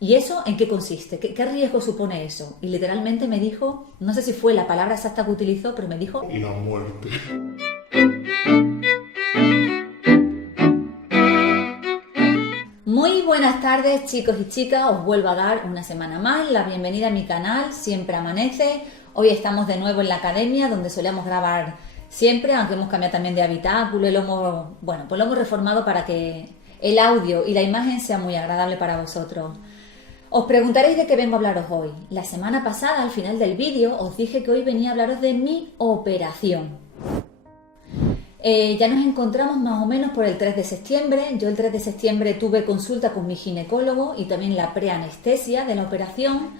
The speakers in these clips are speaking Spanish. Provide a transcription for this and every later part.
¿y eso en qué consiste? ¿Qué riesgo supone eso? Y literalmente me dijo, no sé si fue la palabra exacta que utilizó, pero me dijo La muerte. muy buenas tardes, chicos y chicas. Os vuelvo a dar una semana más la bienvenida a mi canal Siempre Amanece. Hoy estamos de nuevo en la academia donde solíamos grabar siempre, aunque hemos cambiado también de habitáculo y pues lo hemos reformado para que el audio y la imagen sea muy agradable para vosotros. Os preguntaréis de qué vengo a hablaros hoy. La semana pasada, al final del vídeo, os dije que hoy venía a hablaros de mi operación. Ya nos encontramos más o menos por el 3 de septiembre. Yo el 3 de septiembre tuve consulta con mi ginecólogo y también la preanestesia de la operación.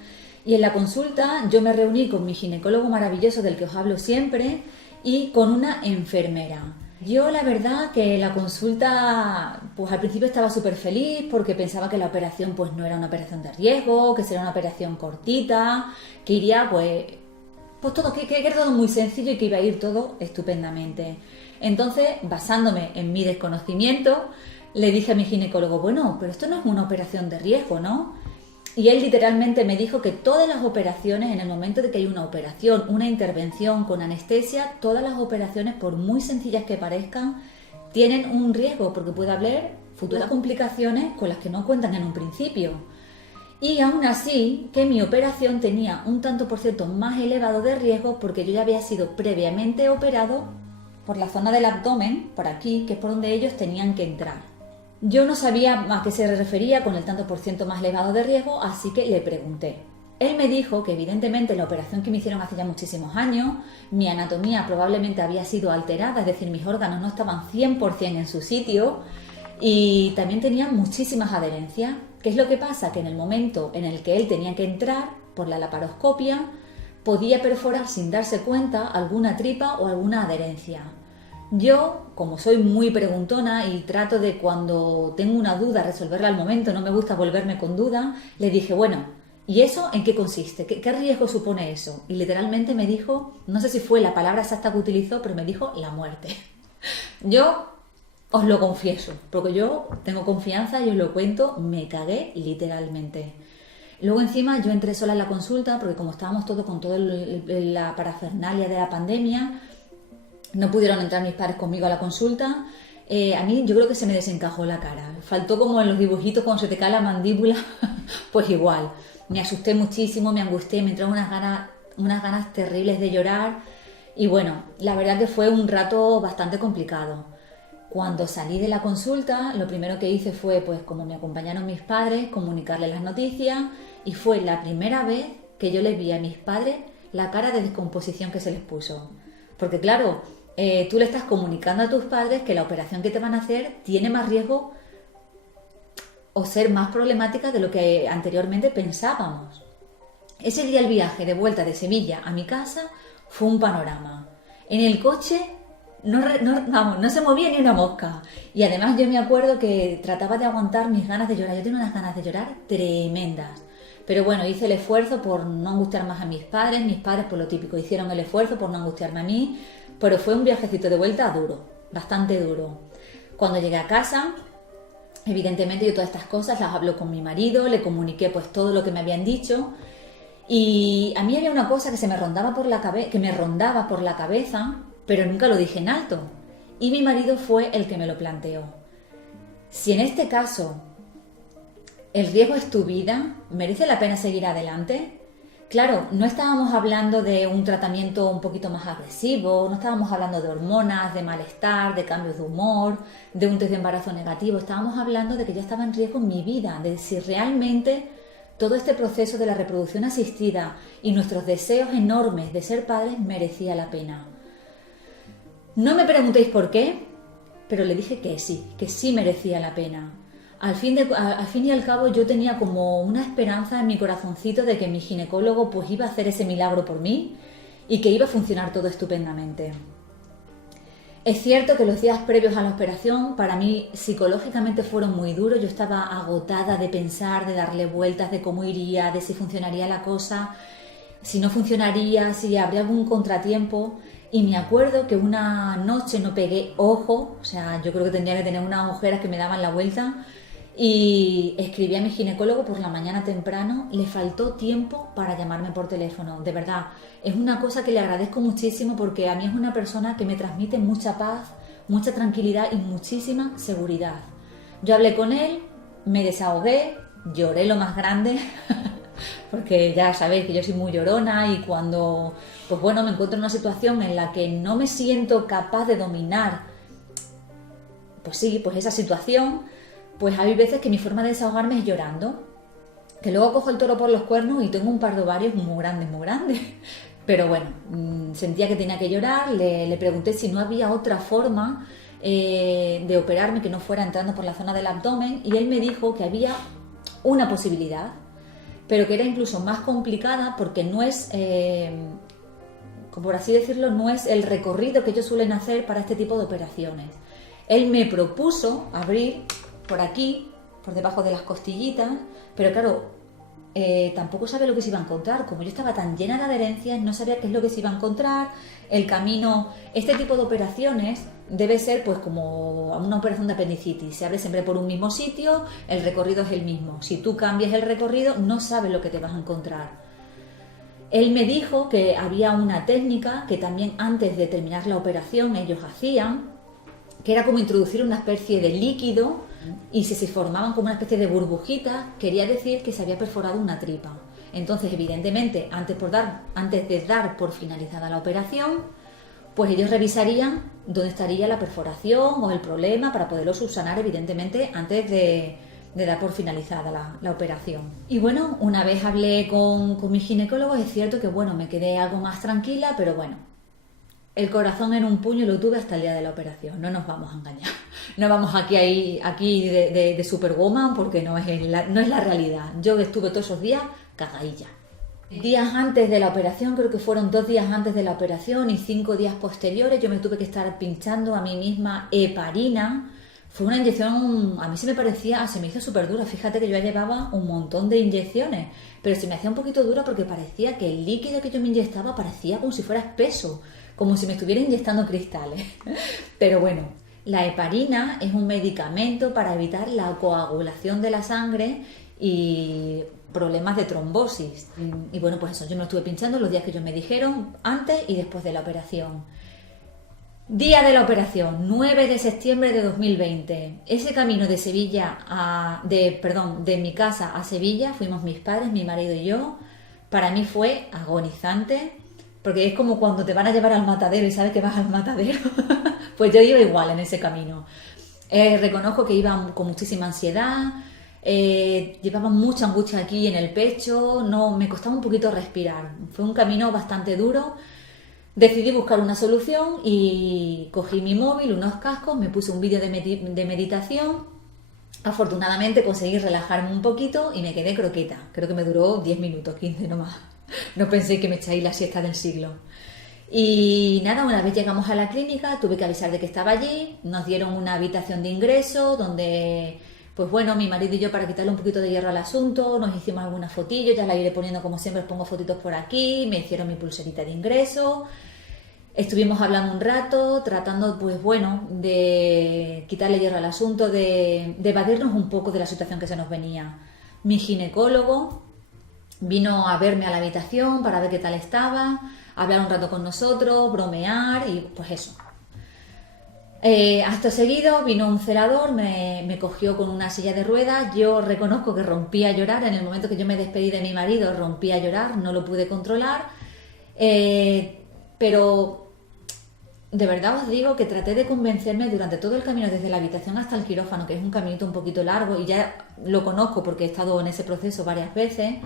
Y en la consulta yo me reuní con mi ginecólogo maravilloso del que os hablo siempre y con una enfermera. Yo la verdad que la consulta, pues al principio estaba súper feliz porque pensaba que la operación pues no era una operación de riesgo, que sería una operación cortita, que iría pues todo, que era todo muy sencillo y que iba a ir todo estupendamente. Entonces, basándome en mi desconocimiento, le dije a mi ginecólogo, bueno, pero esto no es una operación de riesgo, ¿no? Y él literalmente me dijo que todas las operaciones, en el momento de que hay una operación, una intervención con anestesia, todas las operaciones, por muy sencillas que parezcan, tienen un riesgo porque puede haber futuras complicaciones con las que no cuentan en un principio. Y aún así, que mi operación tenía un tanto por ciento más elevado de riesgo porque yo ya había sido previamente operado por la zona del abdomen, por aquí, que es por donde ellos tenían que entrar. Yo no sabía a qué se refería con el tanto por ciento más elevado de riesgo, así que le pregunté. Él me dijo que evidentemente la operación que me hicieron hace ya muchísimos años, mi anatomía probablemente había sido alterada, es decir, mis órganos no estaban 100% en su sitio y también tenía muchísimas adherencias. ¿Qué es lo que pasa? Que en el momento en el que él tenía que entrar por la laparoscopia, podía perforar sin darse cuenta alguna tripa o alguna adherencia. Yo, como soy muy preguntona y trato de cuando tengo una duda resolverla al momento, no me gusta volverme con duda, le dije, bueno, ¿y eso en qué consiste? ¿Qué riesgo supone eso? Y literalmente me dijo, no sé si fue la palabra exacta que utilizó, pero me dijo la muerte. Yo os lo confieso, porque yo tengo confianza y os lo cuento, me cagué literalmente. Luego encima yo entré sola en la consulta porque como estábamos todos con toda la parafernalia de la pandemia, no pudieron entrar mis padres conmigo a la consulta. A mí yo creo que se me desencajó la cara. Faltó como en los dibujitos cuando se te cae la mandíbula, pues igual. Me asusté muchísimo, me angustié, me entraron unas ganas terribles de llorar. Y bueno, la verdad que fue un rato bastante complicado. Cuando salí de la consulta, lo primero que hice fue, pues como me acompañaron mis padres, comunicarles las noticias y fue la primera vez que yo les vi a mis padres la cara de descomposición que se les puso. Porque claro, tú le estás comunicando a tus padres que la operación que te van a hacer tiene más riesgo o ser más problemática de lo que anteriormente pensábamos. Ese día el viaje de vuelta de Sevilla a mi casa fue un panorama. En el coche no se movía ni una mosca. Y además yo me acuerdo que trataba de aguantar mis ganas de llorar. Yo tengo unas ganas de llorar tremendas. Pero bueno, hice el esfuerzo por no angustiar más a mis padres por lo típico hicieron el esfuerzo por no angustiarme a mí, pero fue un viajecito de vuelta duro, bastante duro. Cuando llegué a casa, evidentemente yo todas estas cosas las hablo con mi marido, le comuniqué pues todo lo que me habían dicho y a mí había una cosa que me rondaba por la cabeza, pero nunca lo dije en alto. Y mi marido fue el que me lo planteó. Si en este caso el riesgo es tu vida, ¿merece la pena seguir adelante? Claro, no estábamos hablando de un tratamiento un poquito más agresivo, no estábamos hablando de hormonas, de malestar, de cambios de humor, de un test de embarazo negativo, estábamos hablando de que ya estaba en riesgo mi vida, de si realmente todo este proceso de la reproducción asistida y nuestros deseos enormes de ser padres merecía la pena. No me preguntéis por qué, pero le dije que sí merecía la pena. Al fin y al cabo yo tenía como una esperanza en mi corazoncito de que mi ginecólogo pues iba a hacer ese milagro por mí y que iba a funcionar todo estupendamente. Es cierto que los días previos a la operación para mí psicológicamente fueron muy duros. Yo estaba agotada de pensar, de darle vueltas de cómo iría, de si funcionaría la cosa, si no funcionaría, si habría algún contratiempo. Y me acuerdo que una noche no pegué ojo, o sea, yo creo que tendría que tener unas ojeras que me daban la vuelta. Y escribí a mi ginecólogo por la mañana temprano, le faltó tiempo para llamarme por teléfono, de verdad. Es una cosa que le agradezco muchísimo porque a mí es una persona que me transmite mucha paz, mucha tranquilidad y muchísima seguridad. Yo hablé con él, me desahogué, lloré lo más grande, porque ya sabéis que yo soy muy llorona y cuando, pues bueno, me encuentro en una situación en la que no me siento capaz de dominar, pues sí, pues esa situación, pues hay veces que mi forma de desahogarme es llorando, que luego cojo el toro por los cuernos y tengo un par de ovarios muy grandes, muy grandes. Pero bueno, sentía que tenía que llorar, le pregunté si no había otra forma de operarme que no fuera entrando por la zona del abdomen y él me dijo que había una posibilidad, pero que era incluso más complicada porque no es, por así decirlo, no es el recorrido que ellos suelen hacer para este tipo de operaciones. Él me propuso abrir por aquí, por debajo de las costillitas, pero claro, tampoco sabía lo que se iba a encontrar. Como yo estaba tan llena de adherencias, no sabía qué es lo que se iba a encontrar, el camino. Este tipo de operaciones debe ser pues como una operación de apendicitis. Se abre siempre por un mismo sitio, el recorrido es el mismo. Si tú cambias el recorrido, no sabes lo que te vas a encontrar. Él me dijo que había una técnica que también antes de terminar la operación ellos hacían, que era como introducir una especie de líquido y si se formaban como una especie de burbujitas, quería decir que se había perforado una tripa. Entonces, evidentemente, antes de dar por finalizada la operación, pues ellos revisarían dónde estaría la perforación o el problema para poderlo subsanar, evidentemente, antes de dar por finalizada la operación. Y bueno, una vez hablé con mi ginecólogo, es cierto que bueno, me quedé algo más tranquila, pero bueno, el corazón en un puño lo tuve hasta el día de la operación, no nos vamos a engañar. No vamos aquí de Superwoman porque no es la realidad. Yo estuve todos esos días cagadilla. Días antes de la operación, creo que fueron 2 días antes de la operación y 5 días posteriores, yo me tuve que estar pinchando a mí misma heparina. Fue una inyección, a mí se me hizo súper dura. Fíjate que yo ya llevaba un montón de inyecciones, pero se me hacía un poquito dura porque parecía que el líquido que yo me inyectaba parecía como si fuera espeso, como si me estuviera inyectando cristales. Pero bueno, la heparina es un medicamento para evitar la coagulación de la sangre y problemas de trombosis. Y bueno, pues eso, yo me lo estuve pinchando los días que ellos me dijeron, antes y después de la operación. Día de la operación, 9 de septiembre de 2020. Ese camino de de mi casa a Sevilla, fuimos mis padres, mi marido y yo. Para mí fue agonizante, porque es como cuando te van a llevar al matadero y sabes que vas al matadero. Pues yo iba igual en ese camino. Reconozco que iba con muchísima ansiedad, llevaba mucha angustia aquí en el pecho, no, me costaba un poquito respirar. Fue un camino bastante duro. Decidí buscar una solución y cogí mi móvil, unos cascos, me puse un vídeo de meditación. Afortunadamente conseguí relajarme un poquito y me quedé croqueta. Creo que me duró 10 minutos, 15 nomás. No pensé que me echáis la siesta del siglo. Y nada, una vez llegamos a la clínica, tuve que avisar de que estaba allí. Nos dieron una habitación de ingreso donde, pues bueno, mi marido y yo, para quitarle un poquito de hierro al asunto, nos hicimos algunas fotillos, ya la iré poniendo como siempre, os pongo fotitos por aquí, me hicieron mi pulserita de ingreso. Estuvimos hablando un rato, tratando, pues bueno, de quitarle hierro al asunto, de evadirnos un poco de la situación que se nos venía. Mi ginecólogo vino a verme a la habitación para ver qué tal estaba, hablar un rato con nosotros, bromear y pues eso. Acto seguido vino un celador, me cogió con una silla de ruedas. Yo reconozco que rompí a llorar. En el momento que yo me despedí de mi marido, rompí a llorar, no lo pude controlar. Pero de verdad os digo que traté de convencerme durante todo el camino, desde la habitación hasta el quirófano, que es un caminito un poquito largo y ya lo conozco porque he estado en ese proceso varias veces.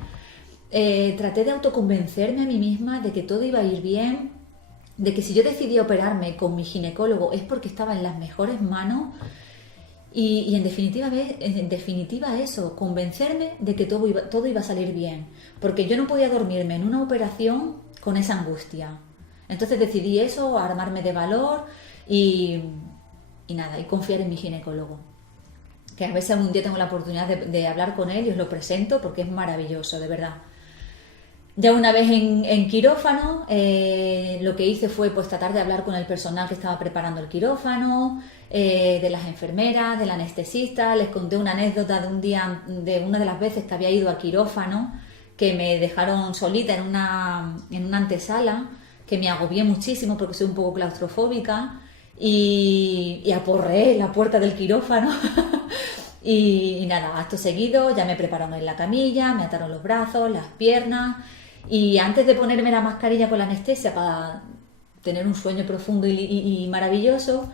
Traté de autoconvencerme a mí misma de que todo iba a ir bien, de que si yo decidí operarme con mi ginecólogo es porque estaba en las mejores manos y en definitiva eso, convencerme de que todo iba a salir bien, porque yo no podía dormirme en una operación con esa angustia. Entonces decidí eso, armarme de valor y nada, y confiar en mi ginecólogo. Que a veces algún día tengo la oportunidad de hablar con él y os lo presento porque es maravilloso, de verdad. Ya una vez en quirófano, lo que hice fue pues tratar de hablar con el personal que estaba preparando el quirófano, de las enfermeras, del anestesista. Les conté una anécdota de un día, de una de las veces que había ido a quirófano, que me dejaron solita en una antesala, que me agobié muchísimo porque soy un poco claustrofóbica y aporreé la puerta del quirófano. Y nada, acto seguido ya me prepararon en la camilla, me ataron los brazos, las piernas y antes de ponerme la mascarilla con la anestesia para tener un sueño profundo y maravilloso,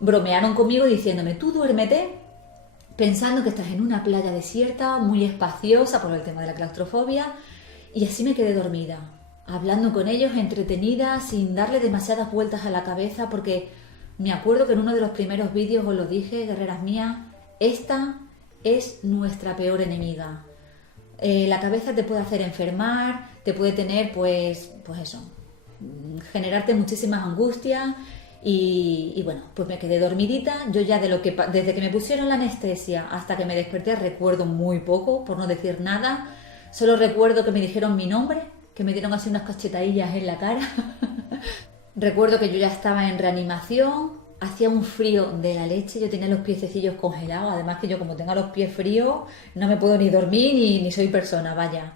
bromearon conmigo diciéndome, tú duérmete pensando que estás en una playa desierta, muy espaciosa por el tema de la claustrofobia, y así me quedé dormida, hablando con ellos, entretenida, sin darle demasiadas vueltas a la cabeza, porque me acuerdo que en uno de los primeros vídeos os lo dije, guerreras mías, esta es nuestra peor enemiga. La cabeza te puede hacer enfermar, te puede tener, pues eso, generarte muchísimas angustias y bueno, pues me quedé dormidita. Yo ya desde que me pusieron la anestesia hasta que me desperté recuerdo muy poco, por no decir nada. Solo recuerdo que me dijeron mi nombre, que me dieron así unas cachetadillas en la cara. Recuerdo que yo ya estaba en reanimación. Hacía un frío de la leche, yo tenía los piececillos congelados, además que yo como tengo los pies fríos no me puedo ni dormir ni soy persona, vaya.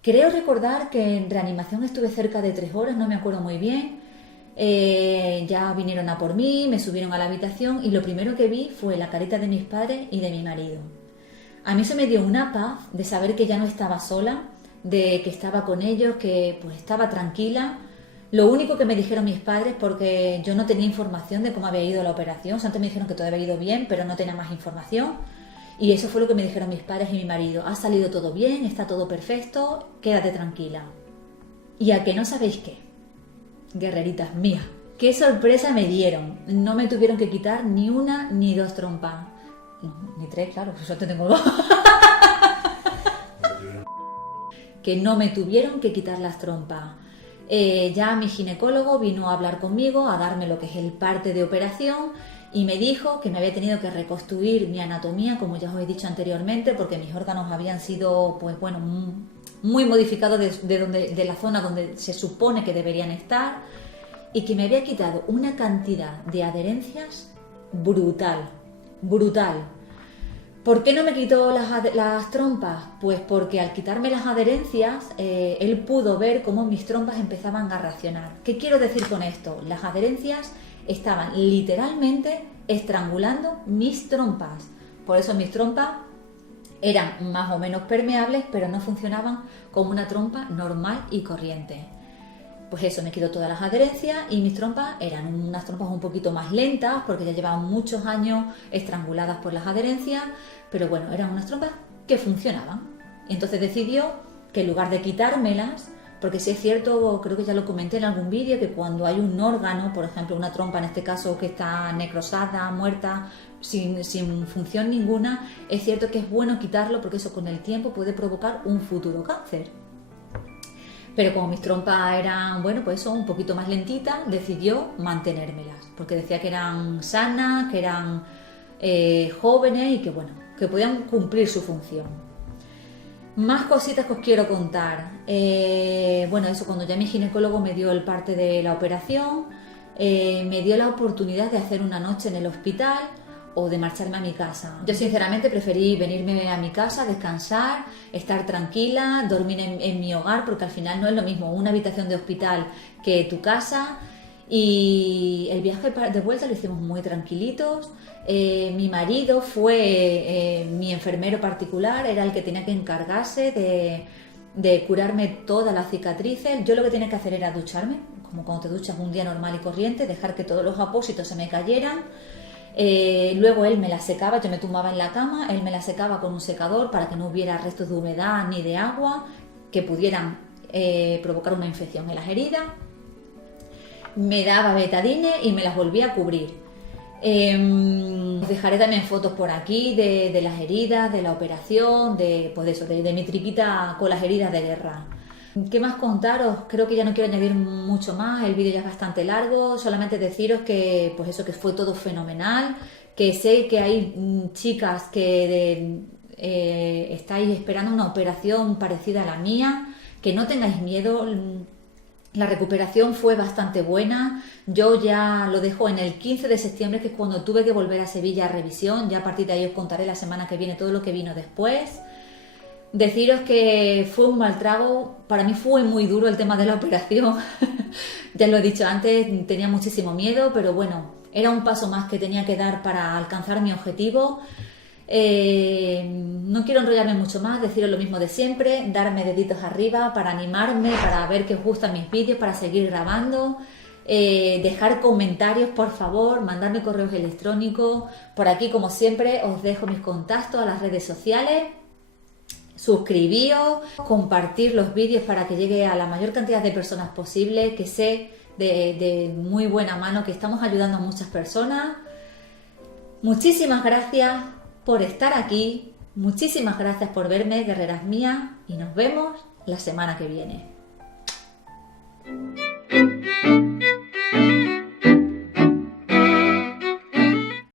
Creo recordar que en reanimación estuve cerca de 3 horas, no me acuerdo muy bien. Ya vinieron a por mí, me subieron a la habitación y lo primero que vi fue la carita de mis padres y de mi marido. A mí se me dio una paz de saber que ya no estaba sola, de que estaba con ellos, que pues estaba tranquila. Lo único que me dijeron mis padres, porque yo no tenía información de cómo había ido la operación, antes me dijeron que todo había ido bien, pero no tenía más información. Y eso fue lo que me dijeron mis padres y mi marido. Ha salido todo bien, está todo perfecto, quédate tranquila. ¿Y a qué no sabéis qué? Guerreritas mías, qué sorpresa me dieron. No me tuvieron que quitar ni una ni 2 trompas. No, ni 3, claro, por suerte tengo 2. Que no me tuvieron que quitar las trompas. Ya mi ginecólogo vino a hablar conmigo, a darme lo que es el parte de operación y me dijo que me había tenido que reconstruir mi anatomía, como ya os he dicho anteriormente, porque mis órganos habían sido, pues bueno, muy modificados de la zona donde se supone que deberían estar y que me había quitado una cantidad de adherencias brutal, brutal. ¿Por qué no me quitó las trompas? Pues porque al quitarme las adherencias, él pudo ver cómo mis trompas empezaban a reaccionar. ¿Qué quiero decir con esto? Las adherencias estaban literalmente estrangulando mis trompas. Por eso mis trompas eran más o menos permeables, pero no funcionaban como una trompa normal y corriente. Pues eso, me quitó todas las adherencias y mis trompas eran unas trompas un poquito más lentas porque ya llevaban muchos años estranguladas por las adherencias, pero bueno, eran unas trompas que funcionaban. Entonces decidió que en lugar de quitármelas, porque si es cierto, creo que ya lo comenté en algún vídeo, que cuando hay un órgano, por ejemplo una trompa en este caso que está necrosada, muerta, sin función ninguna, es cierto que es bueno quitarlo porque eso con el tiempo puede provocar un futuro cáncer. Pero como mis trompas eran, bueno, pues eso, un poquito más lentitas, decidió mantenérmelas, porque decía que eran sanas, que eran jóvenes y que, bueno, que podían cumplir su función. Más cositas que os quiero contar. Bueno, eso, cuando ya mi ginecólogo me dio el parte de la operación, me dio la oportunidad de hacer una noche en el hospital o de marcharme a mi casa. Yo sinceramente preferí venirme a mi casa, descansar, estar tranquila, dormir en mi hogar, porque al final no es lo mismo una habitación de hospital que tu casa. Y el viaje de vuelta lo hicimos muy tranquilitos. Mi marido fue mi enfermero particular, era el que tenía que encargarse de curarme todas las cicatrices. Yo lo que tenía que hacer era ducharme, como cuando te duchas un día normal y corriente, dejar que todos los apósitos se me cayeran. Luego él me la secaba, yo me tumbaba en la cama, él me la secaba con un secador para que no hubiera restos de humedad ni de agua que pudieran provocar una infección en las heridas. Me daba betadine y me las volvía a cubrir. Os dejaré también fotos por aquí de las heridas, de la operación, pues eso, de mi triquita con las heridas de guerra. ¿Qué más contaros? Creo que ya no quiero añadir mucho más, el vídeo ya es bastante largo, solamente deciros que pues eso, que fue todo fenomenal, que sé que hay chicas que estáis esperando una operación parecida a la mía, que no tengáis miedo. La recuperación fue bastante buena. Yo ya lo dejo en el 15 de septiembre, que es cuando tuve que volver a Sevilla a revisión. Ya a partir de ahí os contaré la semana que viene todo lo que vino después. Deciros que fue un mal trago. Para mí fue muy duro el tema de la operación. Ya lo he dicho antes, tenía muchísimo miedo, pero bueno, era un paso más que tenía que dar para alcanzar mi objetivo. No quiero enrollarme mucho más, deciros lo mismo de siempre, darme deditos arriba para animarme, para ver que os gustan mis vídeos, para seguir grabando, dejar comentarios por favor, mandarme correos electrónicos. Por aquí, como siempre, os dejo mis contactos a las redes sociales. Suscribíos, compartir los vídeos para que llegue a la mayor cantidad de personas posible, que sé de muy buena mano que estamos ayudando a muchas personas. Muchísimas gracias por estar aquí, muchísimas gracias por verme, guerreras mías, y nos vemos la semana que viene.